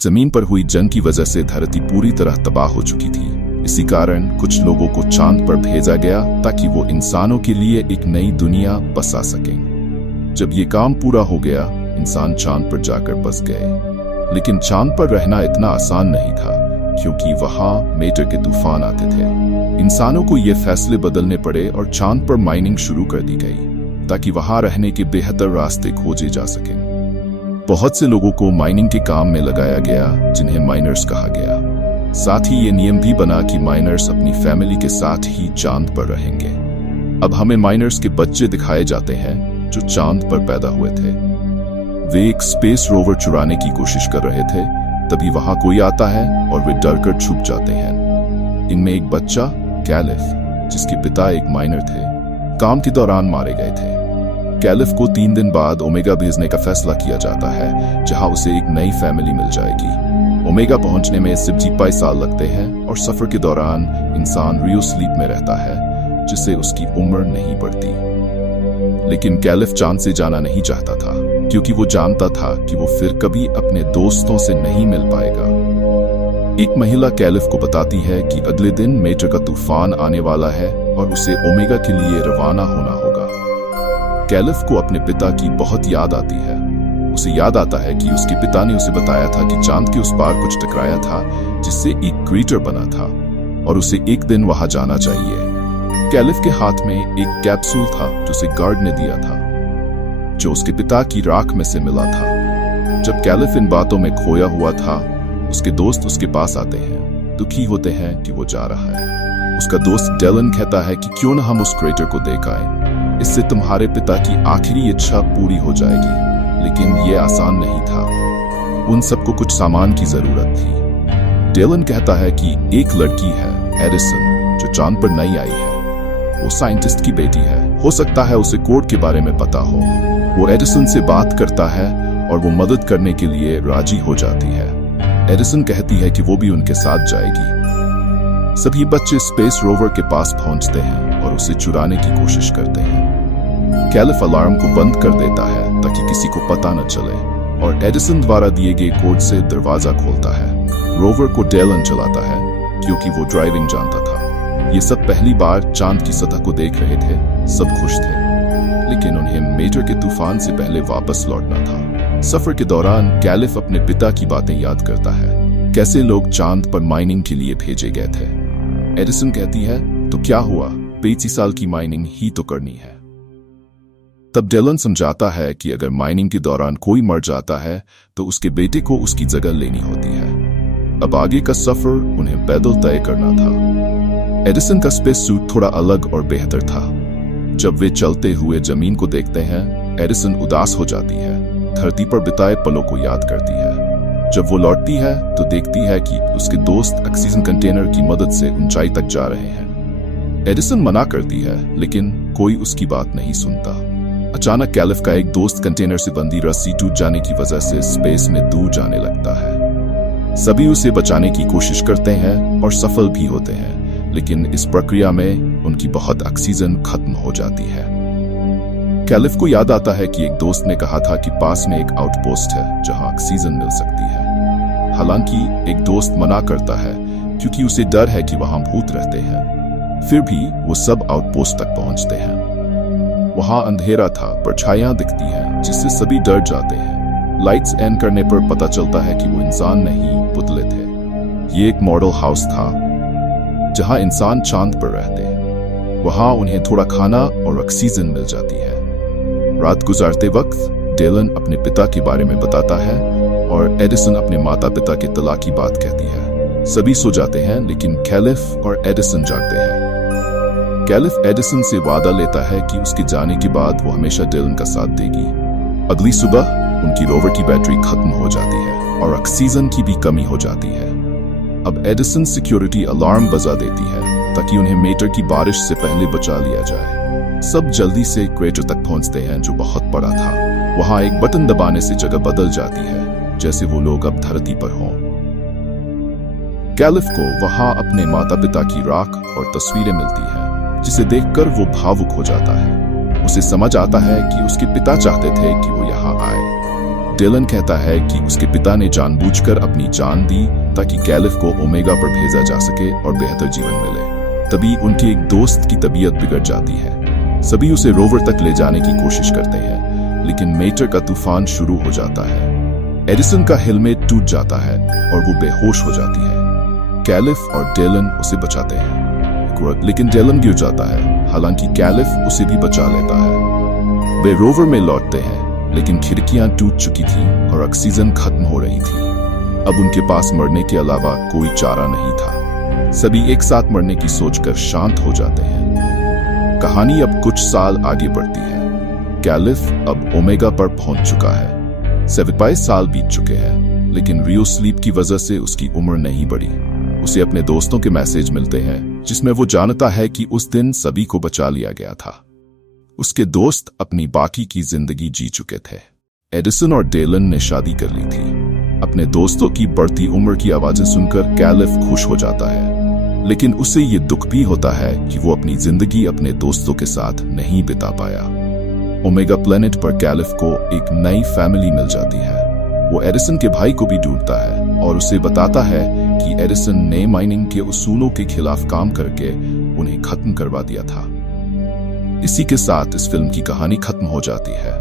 जमीन पर हुई जंग की वजह से धरती पूरी तरह तबाह हो चुकी थी। इसी कारण कुछ लोगों को चांद पर भेजा गया ताकि वो इंसानों के लिए एक नई दुनिया बसा सकें। जब ये काम पूरा हो गया, इंसान चांद पर जाकर बस गए। लेकिन चांद पर रहना इतना आसान नहीं था, क्योंकि वहां मेटर के तूफान आते थे। इंसानों को ये फैसले बदलने पड़े और चांद पर माइनिंग शुरू कर दी गई ताकि वहां रहने के बेहतर रास्ते खोजे जा सकें। बहुत से लोगों को माइनिंग के काम में लगाया गया, जिन्हें माइनर्स कहा गया। साथ ही ये नियम भी बना कि माइनर्स अपनी फैमिली के साथ ही चांद पर रहेंगे। अब हमें माइनर्स के बच्चे दिखाए जाते हैं जो चांद पर पैदा हुए थे। वे एक स्पेस रोवर चुराने की कोशिश कर रहे थे, तभी वहां कोई आता है और वे डरकर छुप जाते हैं। इनमें एक बच्चा कैलिफ, जिसके पिता एक माइनर थे, काम के दौरान मारे गए थे। कैलिफ को 3 दिन बाद ओमेगा भेजने का फैसला किया जाता है, जहां उसे एक नई फैमिली मिल जाएगी। ओमेगा पहुंचने में सिर्फ 25 साल लगते हैं और सफर के दौरान इंसान रियो स्लीप में रहता है, जिससे उसकी उम्र नहीं बढ़ती। लेकिन कैलिफ चांद से जाना नहीं चाहता था, क्योंकि वो जानता था कि वो फिर कभी अपने दोस्तों से नहीं मिल पाएगा। एक महिला कैलिफ को बताती है कि अगले दिन मेटर का तूफान आने वाला है और उसे ओमेगा के लिए रवाना होना होगा। कैलिफ को अपने पिता की बहुत याद आती है। उसे याद आता है कि उसके पिता ने उसे बताया था कि चांद के उस पार कुछ टकराया था, जिससे एक क्रेटर बना था और उसे एक दिन वहां जाना चाहिए। कैलिफ के हाथ में एक कैप्सूल था जो उसे गार्ड ने दिया था, जो उसके पिता की राख में से मिला था। जब कैलिफ इन बातों में खोया हुआ था, उसके दोस्त उसके पास आते हैं, दुखी होते हैं कि वो जा रहा है। उसका दोस्त डेलन कहता है कि क्यों न हम उस क्रेटर को देख आए, इससे तुम्हारे पिता की आखिरी इच्छा पूरी हो जाएगी। लेकिन यह आसान नहीं था। उन सबको कुछ सामान की जरूरत थी। डेलन कहता है कि एक लड़की है, एडिसन, जो चांद पर नई आई है। वो साइंटिस्ट की बेटी है, हो सकता है उसे कोड के बारे में पता हो। वो एडिसन से बात करता है और वो मदद करने के लिए राजी हो जाती है। एडिसन कहती है कि वो भी उनके साथ जाएगी। सभी बच्चे स्पेस रोवर के पास पहुंचते हैं और उसे चुराने की कोशिश करते हैं। कैलिफ अलार्म को बंद कर देता है ताकि किसी को पता न चले, और एडिसन द्वारा दिए गए कोड से दरवाजा खोलता है। रोवर को डेलन चलाता है, क्योंकि वो ड्राइविंग जानता था। ये सब पहली बार चांद की सतह को देख रहे थे। सब खुश थे, लेकिन उन्हें मेटर के तूफान से पहले वापस लौटना था। सफर के दौरान कैलिफ अपने पिता की बातें याद करता है, कैसे लोग चांद पर माइनिंग के लिए भेजे गए थे। एडिसन कहती है, तो क्या हुआ, 35 साल की माइनिंग ही तो करनी है। तब डेलन समझाता है कि अगर माइनिंग के दौरान कोई मर जाता है तो उसके बेटे को उसकी जगह लेनी होती है। अब आगे का सफर उन्हें पैदल तय करना था। एडिसन का स्पेस सूट थोड़ा अलग और बेहतर था। जब वे चलते हुए जमीन को देखते हैं, एडिसन उदास हो जाती है, धरती पर बिताए पलों को याद करती है। जब वो लौटती है तो देखती है कि उसके दोस्त ऑक्सीजन कंटेनर की मदद से ऊंचाई तक जा रहे हैं। एडिसन मना करती है, लेकिन कोई उसकी बात नहीं सुनता। अचानक कैलिफ का एक दोस्त कंटेनर से बंधी रस्सी टूट जाने की वजह से स्पेस में दूर जाने लगता है। सभी उसे बचाने की कोशिश करते हैं और सफल भी होते हैं, लेकिन इस प्रक्रिया में उनकी बहुत ऑक्सीजन खत्म हो जाती है। कैलिफ को याद आता है कि एक दोस्त ने कहा था कि पास में एक आउटपोस्ट है जहां ऑक्सीजन मिल सकती है। हालांकि एक दोस्त मना करता है, क्योंकि उसे डर है कि वहां भूत रहते हैं। फिर भी वो सब आउटपोस्ट तक पहुंचते हैं। वहां अंधेरा था, पर छायां दिखती हैं, जिससे सभी डर जाते हैं। लाइट्स ऑन करने पर पता चलता है कि वो इंसान नहीं, पुतले थे। ये एक मॉडल हाउस था, जहां इंसान चांद पर रहते। वहां उन्हें थोड़ा खाना और ऑक्सीजन मिल जाती है। रात गुजारते वक्त डेलन अपने पिता के बारे में बताता है और एडिसन अपने माता पिता के तलाक की बात कहती है। सभी सो जाते हैं, लेकिन कैलिफ और एडिसन जागते हैं। कैलिफ एडिसन से वादा लेता है कि उसके जाने के बाद वो हमेशा डेलन का साथ देगी। अगली सुबह उनकी रोवर की बैटरी खत्म हो जाती है और ऑक्सीजन की भी कमी हो जाती है। अब एडिसन सिक्योरिटी अलार्म बजा देती है ताकि उन्हें मेटर की बारिश से पहले बचा लिया जाए। सब जल्दी से क्रेटर तक पहुंचते हैं, जो बहुत बड़ा था। वहां एक बटन दबाने से जगह बदल जाती है, जैसे वो लोग अब धरती पर हों। कैलिफ को वहां अपने माता पिता की राख और तस्वीरें मिलती हैं, जिसे देखकर वो भावुक हो जाता है। उसे समझ आता है कि उसके पिता चाहते थे कि वो यहाँ आए। डिलन कहता है कि उसके पिता ने जानबूझकर अपनी जान दी ताकि कैलिफ को ओमेगा पर भेजा जा सके और बेहतर जीवन मिले। तभी उनके एक दोस्त की तबीयत बिगड़ जाती है। सभी उसे रोवर तक ले जाने की कोशिश करते हैं, लेकिन मेटर का तूफान शुरू हो जाता है। एडिसन का हेलमेट टूट जाता है और वो बेहोश हो जाती है। कैलिफ और डिलन उसे बचाते हैं, लेकिन डिलन गिर जाता है। हालांकि कैलिफ उसे भी बचा लेता है। वे रोवर में लौटते हैं, लेकिन खिड़कियां टूट चुकी थी और ऑक्सीजन खत्म हो रही थी। अब उनके पास मरने के अलावा कोई चारा नहीं था। सभी एक साथ मरने की सोचकर शांत हो जाते हैं। कहानी अब कुछ साल आगे बढ़ती है। कैलिफ अब ओमेगा पर पहुंच चुका है। 27 साल बीत चुके हैं, लेकिन रियो स्लीप की वजह से उसकी उम्र नहीं बढ़ी। उसे अपने दोस्तों के मैसेज मिलते हैं जिसमें वो जानता है कि उस दिन सभी को बचा लिया गया था। उसके दोस्त अपनी बाकी की जिंदगी जी चुके थे। एडिसन और डिलन ने शादी कर ली थी। अपने दोस्तों की बढ़ती उम्र की आवाजें सुनकर कैलिफ खुश हो जाता है, लेकिन उसे ये दुख भी होता है कि वो अपनी जिंदगी अपने दोस्तों के साथ नहीं बिता पाया। ओमेगा प्लेनेट पर कैलिफ को एक नई फैमिली मिल जाती है। वो एडिसन के भाई को भी ढूंढता है और उसे बताता है कि एडिसन ने माइनिंग के उसूलों के खिलाफ काम करके उन्हें खत्म करवा दिया था। इसी के साथ इस फिल्म की कहानी खत्म हो जाती है।